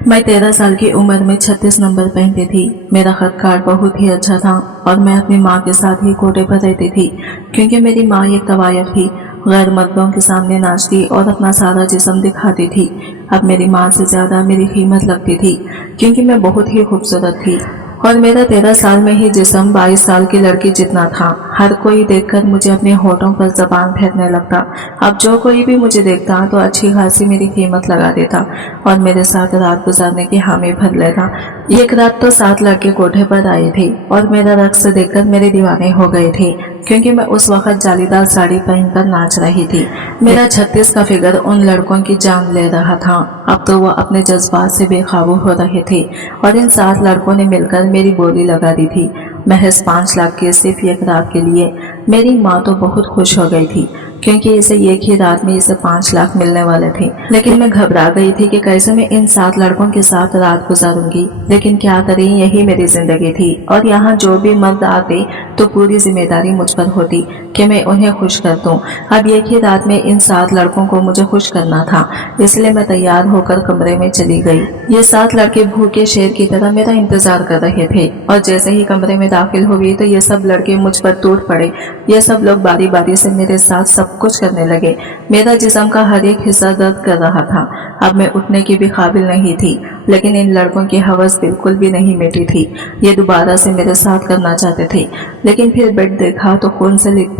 मैं 13 साल की उम्र में 36 नंबर पहनती थी। मेरा खत कार्ड बहुत ही अच्छा था और मैं अपनी माँ के साथ ही कोटे पर रहती थी, क्योंकि मेरी माँ एक तवायफ थी। गैर मर्दों के सामने नाचती और अपना सारा जिस्म दिखाती थी। अब मेरी माँ से ज्यादा मेरी कीमत लगती थी, क्योंकि मैं बहुत ही खूबसूरत थी और मेरा 13 साल में ही जिस्म 22 साल की लड़की जितना था। हर कोई देखकर मुझे अपने होठों पर जबान फेरने लगता। अब जो कोई भी मुझे देखता तो अच्छी खासी मेरी कीमत लगा देता और मेरे साथ रात गुजारने की हामी भर लेता। एक रात तो 7 लड़के कोठे पर आए थे और मेरा रक्स देखकर मेरे दीवाने हो गए थे, क्योंकि मैं उस वक्त जालीदार साड़ी पहनकर नाच रही थी। मेरा 36 का फिगर उन लड़कों की जान ले रहा था। अब तो वो अपने जज्बात से बेकाबू हो रहे थे और इन 7 लड़कों ने मिलकर मेरी बोली लगा दी थी, महज 5 लाख के सिर्फ एक रात के लिए। मेरी माँ तो बहुत खुश हो गई थी, क्योंकि इसे एक ही रात में इसे 5 लाख मिलने वाले थे। लेकिन मैं घबरा गई थी कि कैसे मैं इन 7 लड़कों के साथ रात गुजारूंगी। लेकिन क्या करें, यही मेरी जिंदगी थी और यहाँ जो भी मर्द आते तो पूरी जिम्मेदारी मुझ पर होती कि मैं उन्हें खुश कर दूं। अब एक ही रात में इन 7 लड़कों को मुझे खुश करना था, इसलिए मैं तैयार होकर कमरे में चली गई। ये 7 लड़के भूखे शेर की तरह मेरा इंतजार कर रहे थे और जैसे ही कमरे में दाखिल हुई तो ये सब लड़के मुझ पर टूट पड़े। ये सब लोग बारी बारी से मेरे साथ सब कुछ करने लगे। मेरा जिस्म का हर एक हिस्सा दर्द कर रहा था। अब मैं उठने की भी काबिल नहीं थी, लेकिन इन लड़कों की हवस बिल्कुल भी नहीं मिटी थी। ये दोबारा से मेरे साथ करना चाहते थे, लेकिन फिर बेड देखा तो खून से लिपट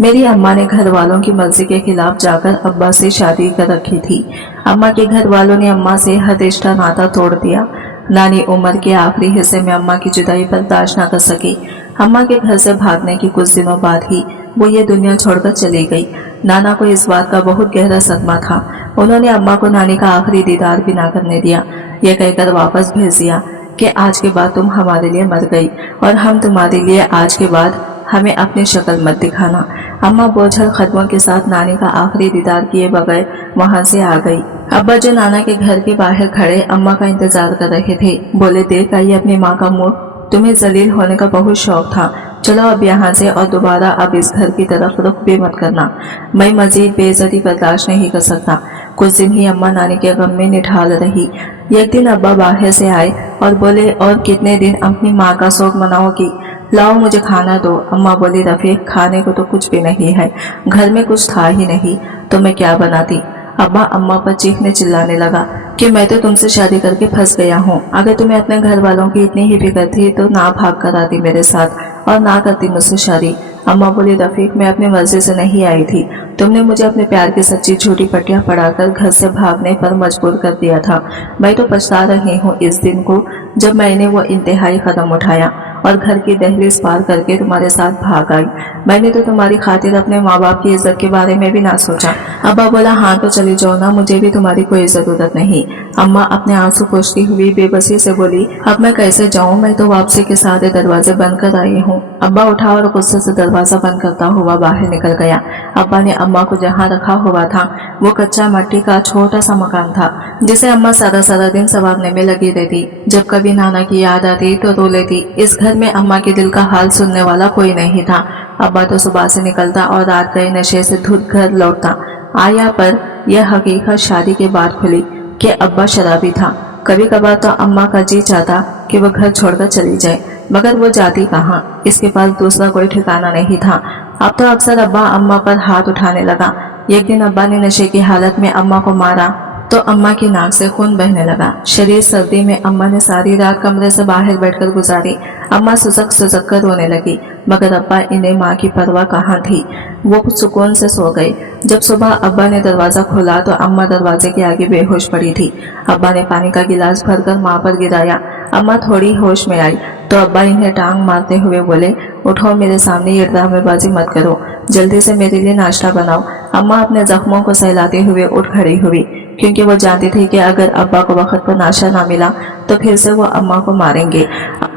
मेरी अम्मा ने घर वालों की मर्जी के खिलाफ जाकर अब्बा से शादी कर रखी थी। अम्मा के घर वालों ने अम्मा से हर रिश्ता नाता तोड़ दिया। नानी उम्र के आखिरी हिस्से में अम्मा की जुदाई बर्दाश्त न कर सकी। अम्मा के घर से भागने के कुछ दिनों बाद ही वो ये दुनिया छोड़कर चली गई। नाना को इस बात का बहुत गहरा सदमा था। उन्होंने अम्मा को नानी का आखिरी दीदार भी ना करने दिया। ये कहकर वापस भेज दिया कि आज के बाद तुम हमारे लिए मर गई और हम तुम्हारे लिए आज के बाद हमें अपनी शक्ल मत दिखाना। अम्मा बोझल कदमों के साथ नानी का आखिरी दीदार किए बगैर वहां से आ गई। अब्बा जो नाना के घर के बाहर खड़े अम्मा का इंतजार कर रहे थे, बोले, देख आई अपनी माँ का मुंह, तुम्हें जलील होने का बहुत शौक था। चलो अब यहाँ से और दोबारा अब इस घर की तरफ रुख भी मत करना। मैं मजीद बेइज्जती बर्दाश्त नहीं कर सकता। कुछ दिन ही अम्मा नानी के गम में निठाल रही। एक दिन अब्बा बाहर से आए और बोले, और कितने दिन अपनी माँ का शौक मनाओगी? लाओ मुझे खाना दो। अम्मा बोली, रफीक खाने को तो कुछ भी नहीं है, घर में कुछ था ही नहीं तो मैं क्या बनाती। अब्बा अम्मा पर चीखने चिल्लाने लगा कि मैं तो तुमसे शादी करके फंस गया हूँ। अगर तुम्हें अपने घर वालों की इतनी ही फिक्र थी तो ना भाग कर आती मेरे साथ और ना करती मुझसे शादी। अम्मा बोली, रफीक मैं अपनी मर्जी से नहीं आई थी, तुमने मुझे अपने प्यार की सच्ची झूठी पट्टियां पढ़ाकर घर से भागने पर मजबूर कर दिया था। मैं तो पछता रही हूँ इस दिन को जब मैंने वो इंतहाई कदम उठाया और घर की दहलीज पार करके तुम्हारे साथ भाग आई। मैंने तो तुम्हारी खातिर अपने माँ बाप की इज्जत के बारे में भी ना सोचा। अब्बा बोला, हाँ तो चली जाओ ना, मुझे भी तुम्हारी कोई जरूरत नहीं। अम्मा अपने आंसू पोंछती हुई बेबसी से बोली, अब मैं कैसे जाऊँ, मैं तो वापसी के साथ दरवाजे बंद कर आई हूँ। अब्बा उठा और गुस्से से दरवाजा बंद करता हुआ बाहर निकल गया। अब्बा ने अम्मा को जहाँ रखा हुआ था वो कच्चा मट्टी का छोटा सा मकान था, जिसे अम्मा सारा दिन संवारने में लगी रहती। जब कभी नाना की याद आती तो रो लेती। इस घर में अम्मा के दिल का हाल सुनने वाला कोई नहीं था। अब्बा तो सुबह से निकलता और रात गए नशे से धुत घर लौटता आया, पर यह हकीकत शादी के बाद खुली कि अब्बा शराबी था। कभी कभार तो अम्मा का जी चाहता कि वह घर छोड़कर चली जाए, मगर वो जाती कहाँ, इसके पास दूसरा कोई ठिकाना नहीं था। अब तो अक्सर अब्बा अम्मा पर हाथ उठाने लगा। एक दिन अब्बा ने नशे की हालत में अम्मा को मारा तो अम्मा की नाक से खून बहने लगा। शरीर सर्दी में अम्मा ने सारी रात कमरे से बाहर बैठकर गुजारी। अम्मा सुसक कर रोने लगी, मगर अब्बा इन्हें माँ की परवाह कहाँ थी। वो सुकून से सो गए। जब सुबह अब्बा ने दरवाजा खोला तो अम्मा दरवाजे के आगे बेहोश पड़ी थी। अब्बा ने पानी का गिलास भरकर माँ पर गिराया। अम्मा थोड़ी होश में आई तो अब्बा इन्हें टांग मारते हुए बोले, उठो, मेरे सामने ये ड्रामेबाजी मत करो, जल्दी से मेरे लिए नाश्ता बनाओ। अम्मा अपने जख्मों को सहलाते हुए उठ खड़ी हुई, क्योंकि वो जानती थी कि अगर अब्बा को वक्त पर नाश्ता ना मिला तो फिर से वो अम्मा को मारेंगे।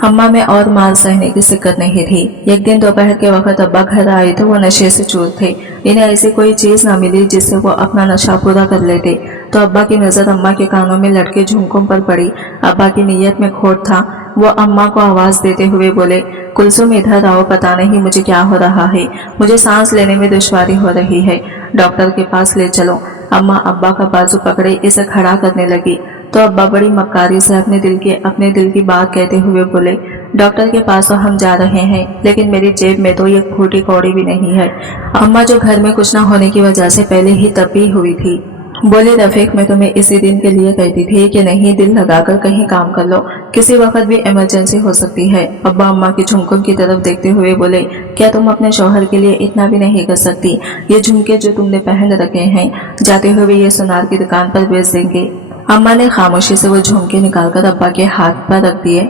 अम्मा में और मार सहने की सिक्कत नहीं थी। एक दिन दोपहर के वक्त अब्बा घर आए तो वो नशे से चूर थे। इन्हें ऐसी कोई चीज ना मिली जिससे वो अपना नशा पूरा कर लेते। तो अब्बा की नजर अम्मा के कानों में लटके झुमकों पर पड़ी। अब्बा की नीयत में खोट था। वो अम्मा को आवाज देते हुए बोले, कुलसुम इधर आओ, पता नहीं मुझे क्या हो रहा है, मुझे सांस लेने में दुश्वारी हो रही है, डॉक्टर के पास ले चलो। अम्मा अब्बा का बाजू पकड़े इसे खड़ा करने लगी। तो अब्बा बड़ी मक्कारी से अपने दिल की बात कहते हुए बोले, डॉक्टर के पास तो हम जा रहे हैं, लेकिन मेरी जेब में तो एक फूटी कौड़ी भी नहीं है। अम्मा जो घर में कुछ ना होने की वजह से पहले ही तपी हुई थी। बोली, रफीक मैं तुम्हें इसी दिन के लिए कहती थी कि नहीं दिल लगाकर कहीं काम कर लो, किसी वक्त भी इमरजेंसी हो सकती है। अब्बा अम्मा की झुमकों की तरफ देखते हुए बोले, क्या तुम अपने शौहर के लिए इतना भी नहीं कर सकती? ये झुमके जो तुमने पहन रखे हैं जाते हुए ये सुनार की दुकान पर बेच देंगे। अम्मा ने खामोशी से वो झुमके निकालकर अब्बा के हाथ पर रख दिए।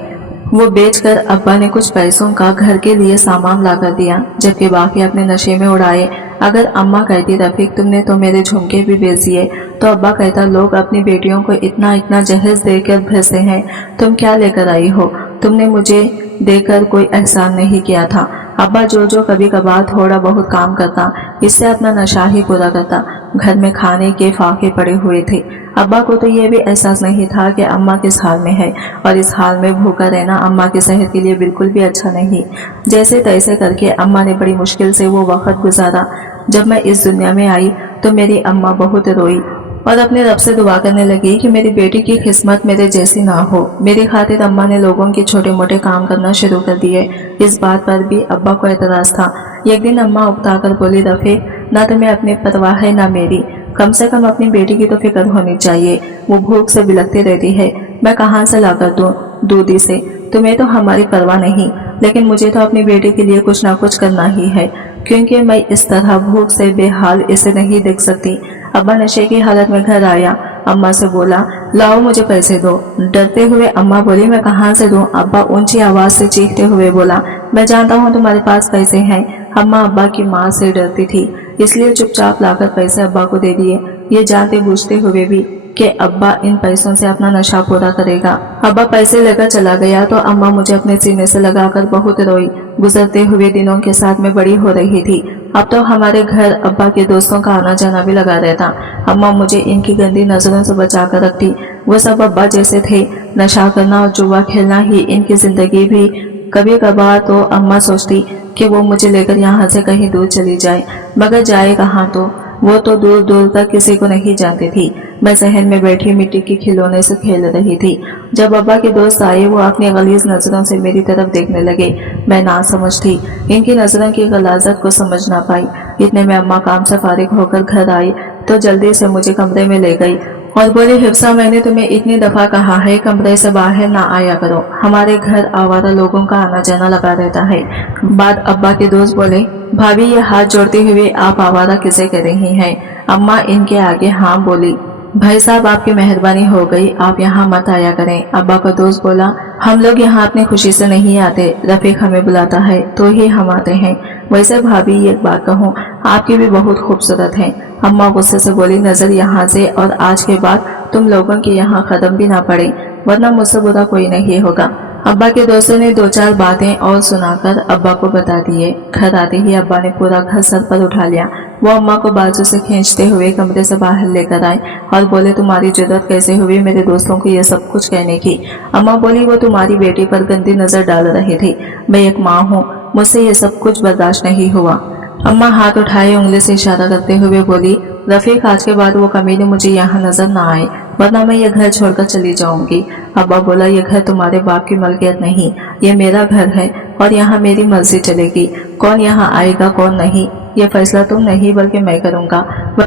वो बेचकर अब्बा ने कुछ पैसों का घर के लिए सामान ला कर दिया, जबकि बाकी अपने नशे में उड़ाए। अगर अम्मा कहती, रफीक तुमने तो मेरे झुमके भी बेच दिए, तो अब्बा कहता, लोग अपनी बेटियों को इतना इतना जहेज देकर भेजते हैं, तुम क्या लेकर आई हो? तुमने मुझे देकर कोई एहसान नहीं किया था। अब्बा जो कभी कभार थोड़ा बहुत काम करता, इससे अपना नशा ही पूरा करता। घर में खाने के फाके पड़े हुए थे। अब्बा को तो ये भी एहसास नहीं था कि अम्मा किस हाल में है, और इस हाल में भूखा रहना अम्मा की सेहत के लिए बिल्कुल भी अच्छा नहीं। जैसे तैसे करके अम्मा ने बड़ी मुश्किल से वो वक्त गुजारा। जब मैं इस दुनिया में आई तो मेरी अम्मा बहुत रोई और अपने रब से दुआ करने लगी कि मेरी बेटी की किस्मत मेरे जैसी ना हो। मेरी खातिर अम्मा ने लोगों के छोटे मोटे काम करना शुरू कर दिए। इस बात पर भी अब्बा को एतराज था। एक दिन अम्मा उकता कर बोली, रफीक ना तुम्हें अपनी परवाह है ना मेरी, कम से कम अपनी बेटी की तो फिक्र होनी चाहिए। वो भूख से बिलखती रहती है, मैं कहाँ से ला कर दूँ दूधी से? तुम्हें तो हमारी परवाह नहीं, लेकिन मुझे तो अपनी बेटी के लिए कुछ ना कुछ करना ही है, क्योंकि मैं इस तरह भूख से बेहाल इसे नहीं देख सकती। अब्बा नशे की हालत में घर आया, अम्मा से बोला, लाओ मुझे पैसे दो। डरते हुए अम्मा बोली, मैं कहाँ से दूं? अब्बा ऊंची आवाज से चीखते हुए बोला, मैं जानता हूँ तुम्हारे पास पैसे हैं। अम्मा अब्बा की माँ से डरती थी, इसलिए चुपचाप लाकर पैसे अब्बा को दे दिए, ये जानते बूझते हुए भी कि अब्बा इन पैसों से अपना नशा पूरा करेगा। अब्बा पैसे लेकर चला गया तो अम्मा मुझे अपने सीने से लगाकर बहुत रोई। गुजरते हुए दिनों के साथ मैं बड़ी हो रही थी। अब तो हमारे घर अब्बा के दोस्तों का आना जाना भी लगा रहता। अम्मा मुझे इनकी गंदी नजरों से बचा कर रखती। वो सब अब्बा जैसे थे, नशा करना और जुआ खेलना ही इनकी जिंदगी भी। कभी कभार तो अम्मा सोचती कि वो मुझे लेकर यहाँ से कहीं दूर चली जाए, मगर जाए कहाँ? तो वो तो दूर दूर तक किसी को नहीं जानती थी। मैं सहन में बैठी मिट्टी के खिलौने से खेल रही थी। जब अब्बा के दोस्त आए, वो अपनी गलीज नजरों से मेरी तरफ देखने लगे। मैं ना समझ थी, इनकी नजरों की गलाजत को समझ ना पाई। इतने में अम्मा काम से फारिग होकर घर आई तो जल्दी से मुझे कमरे में ले गई और बोली, हिफ्सा मैंने तुम्हें इतनी दफा कहा है कमरे से बाहर ना आया करो, हमारे घर आवारा लोगों का आना जाना लगा रहता है। बाद अब्बा के दोस्त बोले, भाभी ये हाथ जोड़ते हुए आप आवारा किसे कह रही हैं? अम्मा इनके आगे हाँ बोली, भाई साहब आपकी मेहरबानी हो गई, आप यहाँ मत आया करें। अब्बा का दोस्त बोला, हम लोग यहाँ अपनी खुशी से नहीं आते, रफीक हमें बुलाता है तो ही हम आते हैं। वैसे भाभी एक बात कहूँ, आपकी भी बहुत खूबसूरत है। अम्मा गुस्से से बोली, नजर यहाँ से और आज के बाद तुम लोगों के यहाँ कदम भी ना पड़े, वरना मुझसे बुरा कोई नहीं होगा। अब्बा के दोस्तों ने दो चार बातें और सुनाकर अब्बा को बता दिए। घर आते ही अब्बा ने पूरा घर सर पर उठा लिया। वो अम्मा को बाजू से खींचते हुए कमरे से बाहर लेकर आए और बोले, तुम्हारी जरूरत कैसे हुई मेरे दोस्तों को ये सब कुछ कहने की? अम्मा बोली, वो तुम्हारी बेटी पर गंदी नजर डाल रही थी। मैं एक माँ हूँ, मुझसे ये सब कुछ बर्दाश्त नहीं हुआ। अम्मा हाथ उठाए उंगली से इशारा करते हुए बोली, रफीक आज के बाद वो कमीने मुझे यहाँ नजर ना आए, वरना मैं ये घर छोड़कर चली जाऊंगी। अब्बा बोला, ये घर तुम्हारे बाप की मलकियत नहीं, ये मेरा घर है और यहाँ मेरी मर्जी चलेगी। कौन यहाँ आएगा कौन नहीं, ये फैसला तुम नहीं बल्कि मैं करूंगा।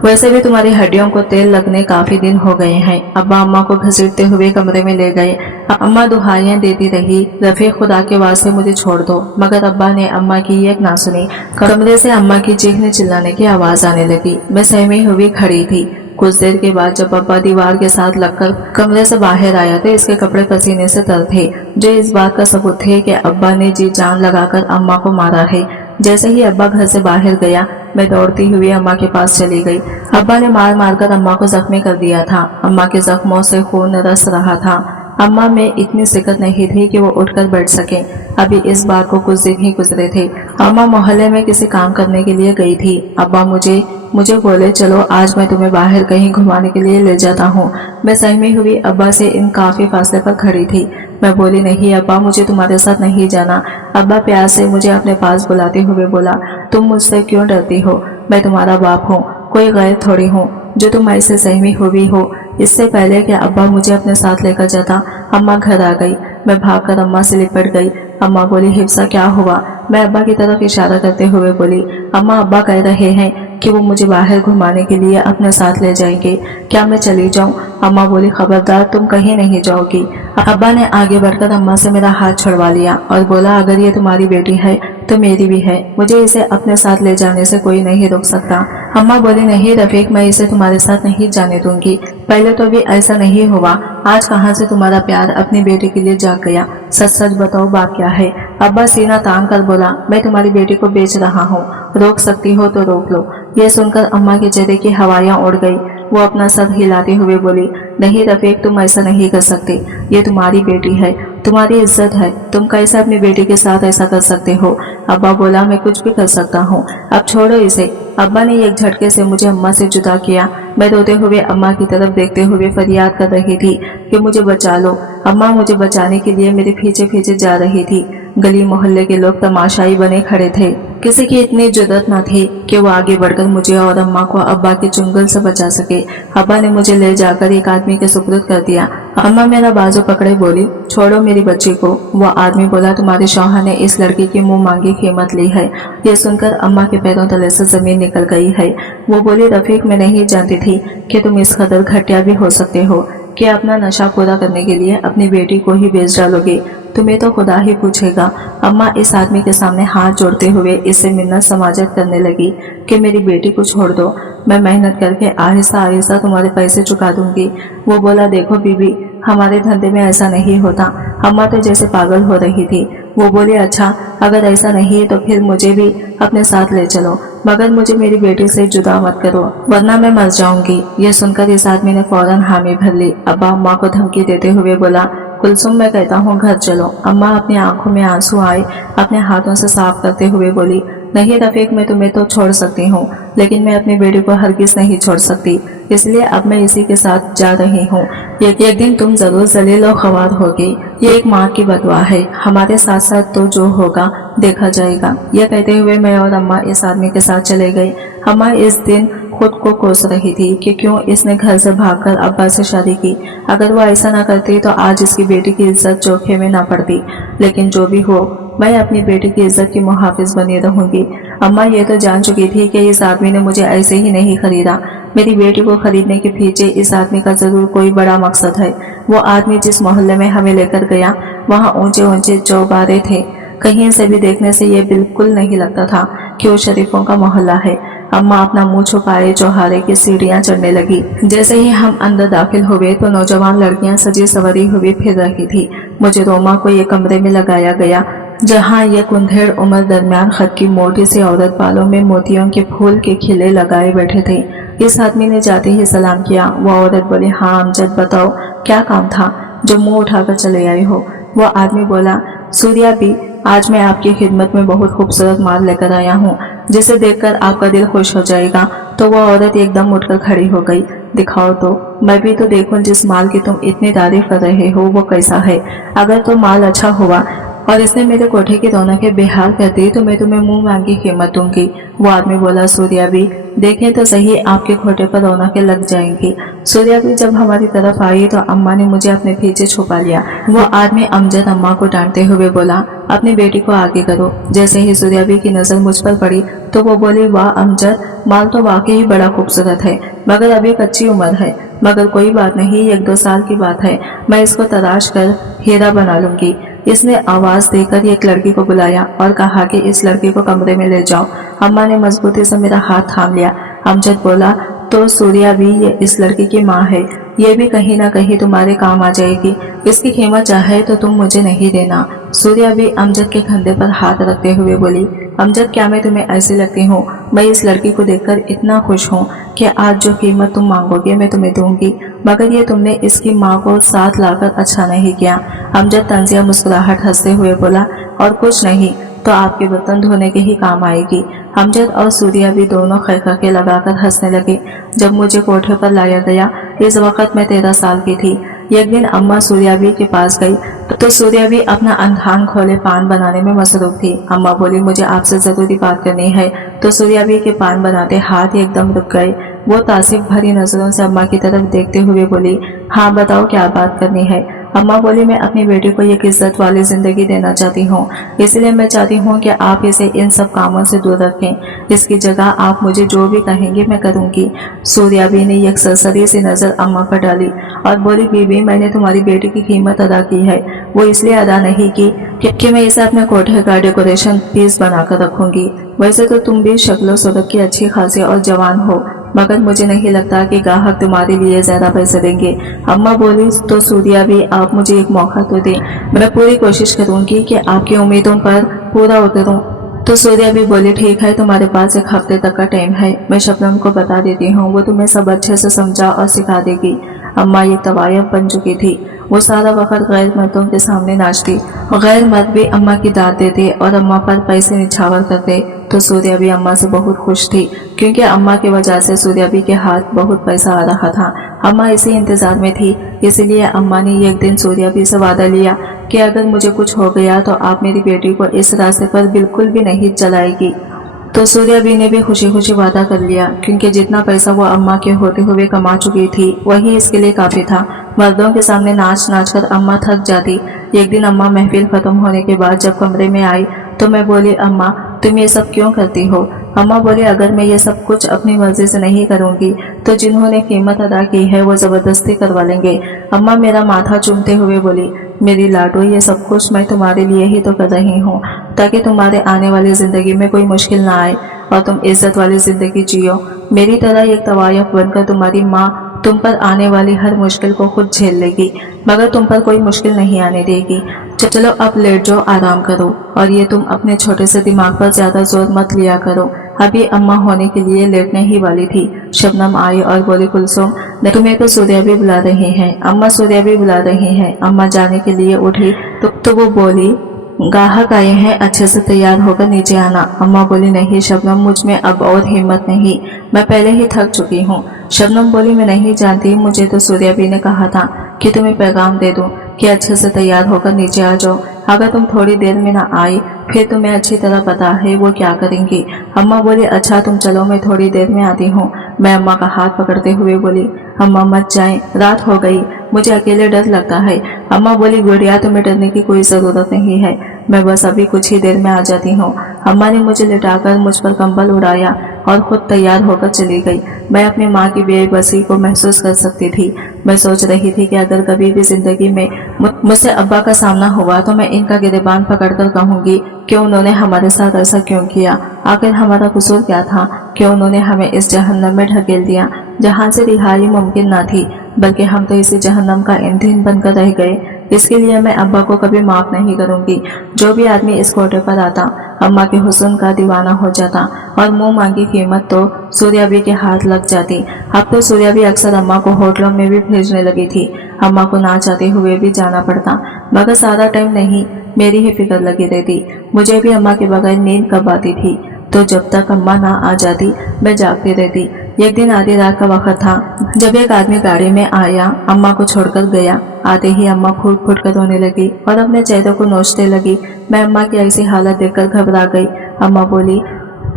वैसे भी तुम्हारी हड्डियों को तेल लगने काफी दिन हो गए हैं। अब्बा अम्मा को घसीटते हुए कमरे में ले गए। अम्मा दुहाइयां देती रही, रफीक खुदा के वास्ते मुझे छोड़ दो, मगर अब्बा ने अम्मा की एक ना सुनी। कमरे से अम्मा की चीखने चिल्लाने की आवाज आने लगी। मैं सहमी हुई खड़ी थी। कुछ देर के बाद जब अब्बा दीवार के साथ लगकर कमरे से बाहर आया तो इसके कपड़े पसीने से तर थे, जो इस बात का सबूत थे कि अब्बा ने जी जान लगाकर अम्मा को मारा है। जैसे ही अब्बा घर से बाहर गया, मैं दौड़ती हुई अम्मा के पास चली गई। अब्बा ने मार मारकर अम्मा को जख्मी कर दिया था। अम्मा के जख्मों से खून रस रहा था। अम्मा में इतनी सिकत नहीं थी कि वो उठकर बैठ सके। अभी इस बार को कुछ दिन ही गुजरे थे। अम्मा मोहल्ले में किसी काम करने के लिए गई थी। अब्बा मुझे बोले, चलो आज मैं तुम्हें बाहर कहीं घुमाने के लिए ले जाता हूँ। मैं सहमी हुई अब्बा से इन काफी फासले पर खड़ी थी। मैं बोली, नहीं अब्बा, मुझे तुम्हारे साथ नहीं जाना। अब्बा प्यार से मुझे अपने पास बुलाते हुए बोला, तुम मुझसे क्यों डरती हो? मैं तुम्हारा बाप हूँ, कोई गैर थोड़ी हूँ जो तुम ऐसे सहमी हुई हो। इससे पहले कि अब्बा मुझे अपने साथ लेकर जाता, अम्मा घर आ गई। मैं भागकर अम्मा से लिपट गई। अम्मा बोली, हिफ्सा क्या हुआ? मैं अब्बा की तरफ इशारा करते हुए बोली, अम्मा अब्बा कह रहे हैं कि वो मुझे बाहर घुमाने के लिए अपने साथ ले जाएंगे, क्या मैं चली जाऊं? अम्मा बोली, खबरदार, तुम कहीं नहीं जाओगी। अब्बा ने आगे बढ़कर अम्मा से मेरा हाथ छुड़वा लिया और बोला, अगर ये तुम्हारी बेटी है तो मेरी भी है, मुझे इसे अपने साथ ले जाने से कोई नहीं रोक सकता। अम्मा बोली, नहीं रफीक, मैं इसे तुम्हारे साथ नहीं जाने दूंगी। पहले तो भी ऐसा नहीं हुआ, आज कहाँ से तुम्हारा प्यार अपनी बेटी के लिए जाग गया? सच सच बताओ, बात क्या है? अब्बा सीना तान कर बोला, मैं तुम्हारी बेटी को बेच रहा हूँ, रोक सकती हो तो रोक लो। यह सुनकर अम्मा के चेहरे की हवाइयाँ उड़ गई। वो अपना सर हिलाते हुए बोली, नहीं रफीक, तुम ऐसा नहीं कर सकते, ये तुम्हारी बेटी है, तुम्हारी इज्जत है, तुम कैसे अपनी बेटी के साथ ऐसा कर सकते हो? अब्बा बोला, मैं कुछ भी कर सकता हूँ, अब छोड़ो इसे। अब्बा ने एक झटके से मुझे अम्मा से जुदा किया। मैं रोते हुए अम्मा की तरफ देखते हुए फरियाद कर रही थी कि मुझे बचा लो। अम्मा मुझे बचाने के लिए मेरे पीछे पीछे जा रही थी। गली मोहल्ले के लोग तमाशाई बने खड़े थे। किसी की इतनी जुर्रत न थी कि वो आगे बढ़कर मुझे और अम्मा को अब्बा के चुंगल से बचा सके। अब्बा ने मुझे ले जाकर एक आदमी के सुपुर्द कर दिया। अम्मा मेरा बाजू पकड़े बोली, छोड़ो मेरी बच्ची को। वो आदमी बोला, तुम्हारे शौहर ने इस लड़की की मुंह मांगी कीमत ली है। ये सुनकर अम्मा के पैरों तले से जमीन निकल गई है। वो बोली, रफीक, मैं नहीं जानती थी कि तुम इस कदर घटिया भी हो सकते हो कि अपना नशा पूरा करने के लिए अपनी बेटी को ही बेच डालोगे। तुम्हें तो खुदा ही पूछेगा। अम्मा इस आदमी के सामने हाथ जोड़ते हुए इससे मिन्नत समाजत करने लगी कि मेरी बेटी को छोड़ दो, मैं मेहनत करके आहिस्ता आहिस्ता तुम्हारे पैसे चुका दूंगी। वो बोला, देखो बीबी, हमारे धंधे में ऐसा नहीं होता। अम्मा तो जैसे पागल हो रही थी। वो बोली, अच्छा, अगर ऐसा नहीं है तो फिर मुझे भी अपने साथ ले चलो, मगर मुझे मेरी बेटी से जुदा मत करो, वरना मैं मर जाऊंगी। ये सुनकर इस आदमी ने फौरन हामी भर ली। अब्बा अम्मा को धमकी देते हुए बोला, कुलसुम, मैं कहता हूँ घर चलो। अम्मा अपनी आंखों में आंसू आए अपने हाथों से साफ करते हुए बोली, नहीं रफीक, मैं तुम्हें तो छोड़ सकती हूँ, लेकिन मैं अपनी बेटी को हरगिज नहीं छोड़ सकती, इसलिए अब मैं इसी के साथ जा रही हूँ। एक दिन तुम जरूर जलील और ख्वार होगी, ये एक माँ की बदवा है, हमारे साथ साथ तो जो होगा देखा जाएगा। यह कहते हुए मैं और अम्मा इस आदमी के साथ चले गए। अम्मा इस दिन खुद को कोस रही थी कि क्यों इसने घर से भागकर अब्बा से शादी की। अगर वो ऐसा ना करती तो आज इसकी बेटी की इज्जत चोखे में ना पड़ती। लेकिन जो भी हो, मैं अपनी बेटी की इज्जत की मुहाफिज बनी रहूंगी। अम्मा ये तो जान चुकी थी कि इस आदमी ने मुझे ऐसे ही नहीं खरीदा। मेरी बेटी को खरीदने के पीछे इस आदमी का जरूर कोई बड़ा मकसद है। वो आदमी जिस मोहल्ले में हमें लेकर गया, वहाँ ऊंचे ऊंचे चौबारे थे। कहीं से भी देखने से ये बिल्कुल नहीं लगता था कि वो शरीफों का मोहल्ला है। अम्मा अपना मुंह छुपाए चौहारे की सीढ़ियां चढ़ने लगी। जैसे ही हम अंदर दाखिल हुए तो नौजवान लड़कियां सजी सवरी हुई फिर रही थी। मुझे रोमा को ये कमरे में लगाया गया, जहाँ ये कुंधेड़ उम्र दरमियान खत की मोटी सी औरत बालों में मोतियों के फूल के खिले लगाए बैठे थे। इस आदमी ने जाते ही सलाम किया। वो औरत बोली, हाँ अमजद, बताओ क्या काम था जो मुंह उठाकर चले आए हो? वो आदमी बोला, सूर्या भी, आज मैं आपकी खिदमत में बहुत खूबसूरत माल लेकर आया हूँ, जिसे देखकर आपका दिल खुश हो जाएगा। तो वह औरत एकदम उठकर खड़ी हो गई। दिखाओ तो, मैं भी तो देखूं जिस माल की तुम इतनी तारीफ कर रहे हो वो कैसा है। अगर तो माल अच्छा हुआ और इसने मेरे कोठे की रौनकें बेहाल कर दी तो मैं तुम्हें मुंह मांगी कीमत दूंगी। वो आदमी बोला, सूर्या भी, देखें तो सही, आपके खोटे पर रौनकें लग जाएंगी। सूर्या भी जब हमारी तरफ आई तो अम्मा ने मुझे अपने पीछे छुपा लिया। वो आदमी अमजद अम्मा को डांटते हुए बोला, अपनी बेटी को आगे करो। जैसे ही सूर्या भी की नजर मुझ पर पड़ी तो वो बोली, वाह अमजद, माल तो वाकई बड़ा खूबसूरत है, मगर अभी कच्ची उम्र है। मगर कोई बात नहीं, 1-2 साल की बात है, मैं इसको तराश कर हीरा बना लूंगी। इसने आवाज देकर एक लड़की को बुलाया और कहा कि इस लड़की को कमरे में ले जाओ। अम्मा ने मजबूती से मेरा हाथ थाम लिया। अमजद बोला, तो सूर्या भी ये इस लड़की की माँ है, ये भी कहीं ना कहीं तुम्हारे काम आ जाएगी। इसकी कीमत चाहे तो तुम मुझे नहीं देना। सूर्या भी अमजद के कंधे पर हाथ रखते हुए बोली, अमजद, क्या मैं तुम्हें ऐसी लगती हूँ? मैं इस लड़की को देखकर इतना खुश हूँ कि आज जो कीमत तुम मांगोगे मैं तुम्हें दूंगी, मगर ये तुमने इसकी माँ को साथ लाकर अच्छा नहीं किया। अमजद तंजिया मुस्कुराहट हंसते हुए बोला, और कुछ नहीं तो आपके बर्तन धोने के ही काम आएगी। अमजद और सूर्या भी दोनों खैखके लगाकर हंसने लगे। जब मुझे कोठे पर लाया गया, इस वक्त मैं 13 साल की थी। एक दिन अम्मा सूर्याबी के पास गई तो सूर्याबी अपना अंधान खोले पान बनाने में मसरूफ थी। अम्मा बोली, मुझे आपसे जरूरी बात करनी है। तो सूर्याबी के पान बनाते हाथ एकदम रुक गए। वो तासीफ भरी नजरों से अम्मा की तरफ देखते हुए बोली, हाँ बताओ क्या बात करनी है। अम्मा बोली, मैं अपनी बेटी को एक इज्जत वाली जिंदगी देना चाहती हूँ, इसलिए मैं चाहती हूँ कि आप इसे इन सब कामों से दूर रखें। इसकी जगह आप मुझे जो भी कहेंगे मैं करूँगी। सूर्याबी ने एक सरसरी सी नजर अम्मा पर डाली और बोली, बीबी मैंने तुम्हारी बेटी की कीमत अदा की है, वो इसलिए अदा नहीं की कि मैं इसे अपने कोठे का डेकोरेशन पीस बनाकर रखूंगी। वैसे तो तुम भी शक्लो सूरत की अच्छी खासी और जवान हो, मगर मुझे नहीं लगता कि ग्राहक तुम्हारे लिए ज्यादा पैसे देंगे। अम्मा बोली, तो सूर्याबी आप मुझे एक मौका तो दें, मैं पूरी कोशिश करूंगी कि आपकी उम्मीदों पर पूरा उतरूं। तो सूर्याबी बोली, ठीक है, तुम्हारे पास एक हफ्ते तक का टाइम है, मैं शबनम को बता देती हूँ, वो तुम्हें सब अच्छे से समझा और सिखा देगी। अम्मा एक तवायफ बन चुकी थी, वो सारा वक्त गैर मर्दों के सामने नाचती, गैर मर्द भी अम्मा की दाद देते और अम्मा पर पैसे निछावर करते। तो सूर्याबी अम्मा से बहुत खुश थी, क्योंकि अम्मा की वजह से सूर्याबी के हाथ बहुत पैसा आ रहा था। अम्मा इसी इंतजार में थी, इसलिए अम्मा ने एक दिन सूर्याबी से वादा लिया कि अगर मुझे कुछ हो गया तो आप मेरी बेटी को इस रास्ते पर बिल्कुल भी नहीं चलाएगी। तो सूर्याबी ने भी खुशी खुशी वादा कर लिया, क्योंकि जितना पैसा वो अम्मा के होते हुए कमा चुकी थी वही इसके लिए काफी था। मर्दों के सामने नाच नाच कर अम्मा थक जाती। एक दिन अम्मा महफिल खत्म होने के बाद जब कमरे में आई तो मैं बोली, अम्मा तुम ये सब क्यों करती हो। अम्मा बोली, अगर मैं ये सब कुछ अपनी मर्जी से नहीं करूंगी तो जिन्होंने कीमत अदा की है वो जबरदस्ती करवा लेंगे। अम्मा मेरा माथा चूमते हुए बोली, मेरी लाडो, ये सब कुछ मैं तुम्हारे लिए ही तो कर रही हूँ, ताकि तुम्हारे आने वाली जिंदगी में कोई मुश्किल ना आए और तुम इज्जत वाली जिंदगी जियो। मेरी तरह एक तवायफ बनकर तुम्हारी माँ तुम पर आने वाली हर मुश्किल को खुद झेल लेगी, मगर तुम पर कोई मुश्किल नहीं आने देगी। चलो अब लेट जाओ, आराम करो, और ये तुम अपने छोटे से दिमाग पर ज्यादा जोर मत लिया करो। अभी अम्मा होने के लिए लेटने ही वाली थी। शबनम आई और बोली, कुलसुम तुम्हें तो सूर्याबी बुला रही हैं। अम्मा सूर्याबी बुला रही हैं। अम्मा जाने के लिए उठी तो वो बोली, ग्राहक आए हैं, अच्छे से तैयार होकर नीचे आना। अम्मा बोली, नहीं शबनम, मुझ में अब और हिम्मत नहीं, मैं पहले ही थक चुकी हूँ। शबनम बोली, मैं नहीं जानती, मुझे तो सूर्याबी ने कहा था कि तुम्हें पैगाम दे दूं कि अच्छे से तैयार होकर नीचे आ जाओ। अगर तुम थोड़ी देर में ना आई फिर तुम्हें अच्छी तरह पता है वो क्या करेंगी। अम्मा बोली, अच्छा तुम चलो, मैं थोड़ी देर में आती हूँ। मैं अम्मा का हाथ पकड़ते हुए बोली, अम्मा मत जाएं, रात हो गई, मुझे अकेले डर लगता है। अम्मा बोली, गुड़िया तुम्हें डरने की कोई जरूरत नहीं है, मैं बस अभी कुछ ही देर में आ जाती हूँ। अम्मा ने मुझे लिटाकर मुझ पर कंबल उड़ाया और खुद तैयार होकर चली गई। मैं अपनी माँ की बेबसी को महसूस कर सकती थी। मैं सोच रही थी कि अगर कभी भी जिंदगी में मुझसे अब्बा का सामना हुआ तो मैं इनका गिरबान पकड़कर कहूंगी कि उन्होंने हमारे साथ ऐसा क्यों किया, आखिर हमारा कसूर क्या था, कि उन्होंने हमें इस जहन्नम में ढकेल दिया जहाँ से रिहाई मुमकिन न थी, बल्कि हम तो इसी जहन्नम का ईंधन बनकर रह गए। इसके लिए मैं अब्बा को कभी माफ नहीं करूंगी। जो भी आदमी इस कोटे पर आता अम्मा के हुस्न का दीवाना हो जाता और मुंह मांगी कीमत तो सूर्याबी के हाथ लग जाती। अब तो सूर्याबी अक्सर अम्मा को होटलों में भी भेजने लगी थी। अम्मा को ना चाहते हुए भी जाना पड़ता, मगर सारा टाइम नहीं, मेरी ही फिक्र लगी रहती। मुझे भी अम्मा के बगैर नींद कब आती थी, तो जब तक अम्मा ना आ जाती मैं जागती रहती। एक दिन आधी रात का वक्त था जब एक आदमी गाड़ी में आया, अम्मा को छोड़कर गया। आते ही अम्मा फूट फूट कर रोने लगी और अपने चेहरे को नोचने लगी। मैं अम्मा की ऐसी हालत देखकर घबरा गई। अम्मा बोली,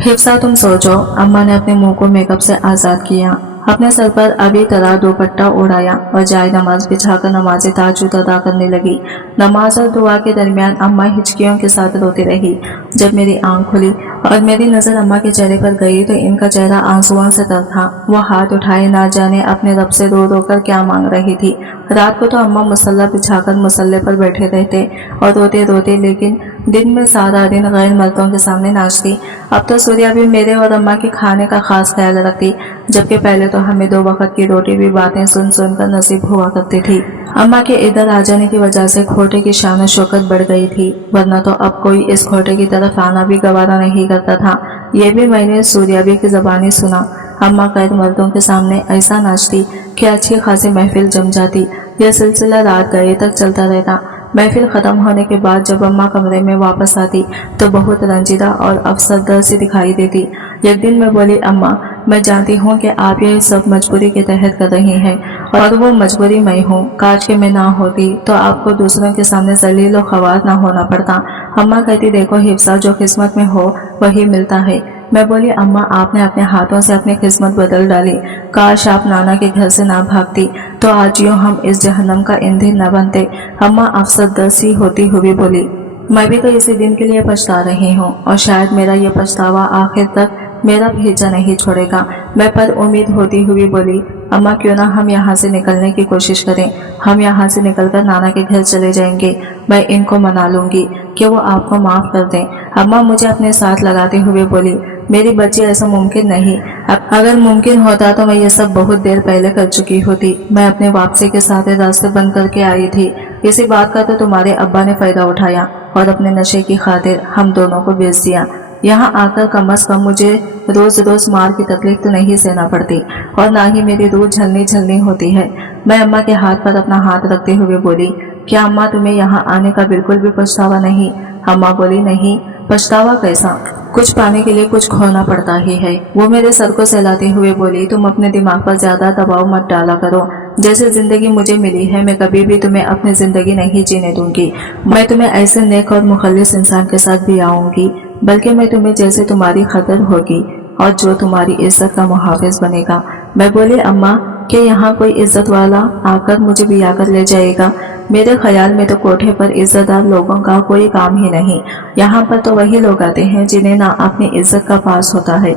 हिफ्सा तुम सो जाओ। अम्मा ने अपने मुंह को मेकअप से आजाद किया, अपने सर पर अभी तरह दुपट्टा उड़ाया और जाए नमाज बिछाकर नमाज ताजुद अदा करने लगी। नमाज और दुआ के दरमियान अम्मा हिचकियों के साथ रोती रही। जब मेरी आंख खुली और मेरी नजर अम्मा के चेहरे पर गई तो इनका चेहरा आंसुओं से तर था। वो हाथ उठाए ना जाने अपने रब से रो रो कर क्या मांग रही थी। रात को तो अम्मा मुसल्ला बिछाकर मुसल्ले पर बैठे रहते और रोते रोते, लेकिन दिन में सारा दिन गैर मर्दों के सामने नाचती। अब तो सूर्याबी मेरे और अम्मा के खाने का खास ख्याल रखती, जबकि पहले तो हमें 2 वक्त की रोटी भी बातें सुन सुन कर नसीब हुआ करती थी। अम्मा के इधर आ जाने की वजह से खोटे की शान और शौकत बढ़ गई थी, वरना तो अब कोई इस खोटे की तरफ आना भी गवारा नहीं करता था। ये भी मैंने सूर्याबी की ज़बानी सुना। अम्मा गैर मर्दों के सामने ऐसा नाचती कि अच्छी खासी महफिल जम जाती। यह सिलसिला रात गए तक चलता रहता। महफिल खत्म होने के बाद जब अम्मा कमरे में वापस आती तो बहुत रंजीदा और अफसरदा सी दिखाई देती। एक दिन मैं बोली, अम्मा मैं जानती हूँ कि आप ये सब मजबूरी के तहत कर रही हैं और वो मजबूरी मैं हूँ। काश के मैं ना होती तो आपको दूसरों के सामने जलील और ख्वार ना होना पड़ता। अम्मा कहती, देखो हिफ्सा, जो किस्मत में हो वही मिलता है। मैं बोली, अम्मा आपने अपने हाथों से अपनी किस्मत बदल डाली। काश आप नाना के घर से ना भागती तो आज यूं हम इस जहन्नम का ईंधन न बनते। अम्मा अफसरदसी होती हुई बोली, मैं भी तो इसी दिन के लिए पछता रही हूँ और शायद मेरा ये पछतावा आखिर तक मेरा भेजा नहीं छोड़ेगा। मैं पर उम्मीद होती हुई बोली, अम्मा क्यों ना हम यहाँ से निकलने की कोशिश करें। हम यहाँ से निकलकर नाना के घर चले जाएंगे। मैं इनको मना लूंगी कि वो आपको माफ कर दें। अम्मा मुझे अपने साथ लगाते हुए बोली, मेरी बच्ची ऐसा मुमकिन नहीं। अगर मुमकिन होता तो मैं ये सब बहुत देर पहले कर चुकी होती। मैं अपने वापसी के साथ रास्ते बंद करके आई थी। इसी बात का तो तुम्हारे अब्बा ने फायदा उठाया और अपने नशे की खातिर हम दोनों को बेच दिया। यहाँ आकर कम से कम मुझे रोज रोज मार की तकलीफ तो नहीं सहना पड़ती और ना ही मेरी रूह झलनी झलनी होती है। मैं अम्मा के हाथ पर अपना हाथ रखते हुए बोली, क्या अम्मा तुम्हें यहाँ आने का बिल्कुल भी पछतावा नहीं? अम्मा बोली, नहीं, पछतावा कैसा? कुछ पाने के लिए कुछ खोना पड़ता ही है। वो मेरे सर को सहलाते हुए बोली, तुम अपने दिमाग पर ज्यादा दबाव मत डाला करो। जैसे जिंदगी मुझे मिली है मैं कभी भी तुम्हें अपनी जिंदगी नहीं जीने दूंगी। मैं तुम्हें ऐसे नेक और मुखल्लिस इंसान के साथ भी आऊंगी, बल्कि मैं तुम्हें जैसे तुम्हारी कदर होगी और जो तुम्हारी इज्जत का मुहाफिज बनेगा। मैं बोली, अम्मा कि यहाँ कोई इज्जत वाला आकर मुझे बिया कर ले जाएगा? मेरे ख्याल में तो कोठे पर इज्जतदार लोगों का कोई काम ही नहीं। यहाँ पर तो वही लोग आते हैं जिन्हें ना अपनी इज्जत का पास होता है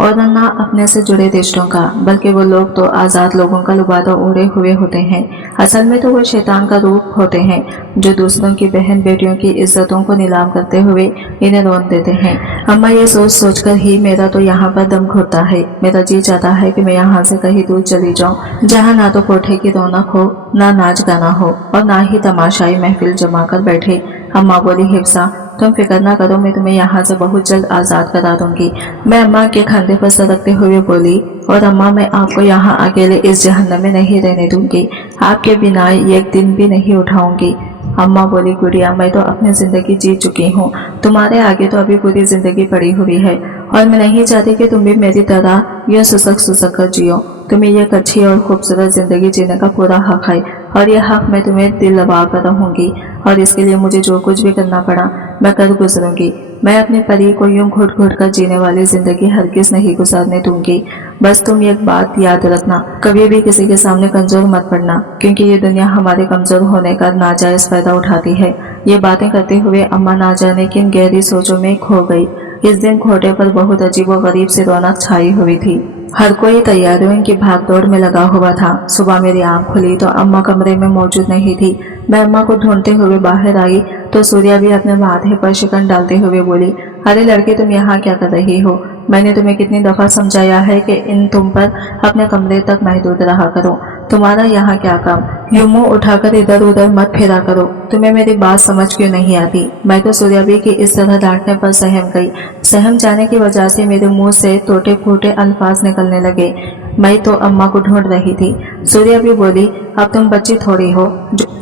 और ना अपने से जुड़े रिश्तों का, बल्कि वो लोग तो आज़ाद लोगों का लुबादा ओढ़े हुए होते हैं। असल में तो वो शैतान का रूप होते हैं जो दूसरों की बहन बेटियों की इज्जतों को नीलाम करते हुए इन्हें रौंद देते हैं। अम्मा ये सोच सोच कर ही मेरा तो यहाँ पर दम घुटता है। मेरा जी चाहता है कि मैं यहाँ से कहीं दूर चली जाऊँ जहाँ ना तो कोठे की रौनक हो, ना नाच गाना हो और ना ही तमाशाई महफिल जमा कर बैठे। अम्मा बोली, हिफ्सा तुम फिक्र ना करो, मैं तुम्हें यहाँ से बहुत जल्द आज़ाद करा दूंगी। मैं अम्मा के कंधे पर सरकते हुए बोली, और अम्मा मैं आपको यहाँ अकेले इस जहन्नम में नहीं रहने दूंगी। आपके बिना एक दिन भी नहीं उठाऊंगी। अम्मा बोली, गुड़िया मैं तो अपनी जिंदगी जी चुकी हूँ, तुम्हारे आगे तो अभी पूरी जिंदगी पड़ी हुई है और मैं नहीं चाहती कि तुम भी मेरी तरह यूँ सुसक कर जियो। तुम्हें एक अच्छी और खूबसूरत जिंदगी जीने का पूरा हक है और यह हक मैं तुम्हें दिल लगा कर रहूंगी और इसके लिए मुझे जो कुछ भी करना पड़ा मैं कर गुजरूंगी। मैं अपने परी को यूं घुट घुट कर जीने वाली जिंदगी हरगिज नहीं गुजारने दूंगी। बस तुम एक बात याद रखना, कभी भी किसी के सामने कमजोर मत पड़ना, क्योंकि ये दुनिया हमारे कमजोर होने का नाजायज फायदा उठाती है। ये बातें करते हुए अम्मा ना जाने किन गहरी सोचों में खो गई। इस दिन घोड़े पर बहुत अजीब व गरीब सी रौनक छाई हुई थी। हर कोई तैयारियों की भागदौड़ में लगा हुआ था। सुबह मेरी आंख खुली तो अम्मा कमरे में मौजूद नहीं थी। मैं अम्मा को ढूंढते हुए बाहर आई तो सूर्या भी अपने माथे पर शिकन डालते हुए बोली, अरे लड़की तुम यहाँ क्या कर रही हो? मैंने तुम्हें कितनी दफा समझाया है कि इन तुम पर अपने कमरे तक महदूद रहा करो। तुम्हारा यहाँ क्या काम? यूं मुंह उठाकर इधर उधर मत फेरा करो। तुम्हें मेरी बात समझ क्यों नहीं आती? मैं तो सूर्याबी की इस तरह डांटने पर सहम गई। सहम जाने की वजह से मेरे मुंह से टूटे फूटे अल्फाज निकलने लगे। मैं तो अम्मा को ढूंढ रही थी। सूर्या भी बोली, अब तुम बच्ची थोड़ी हो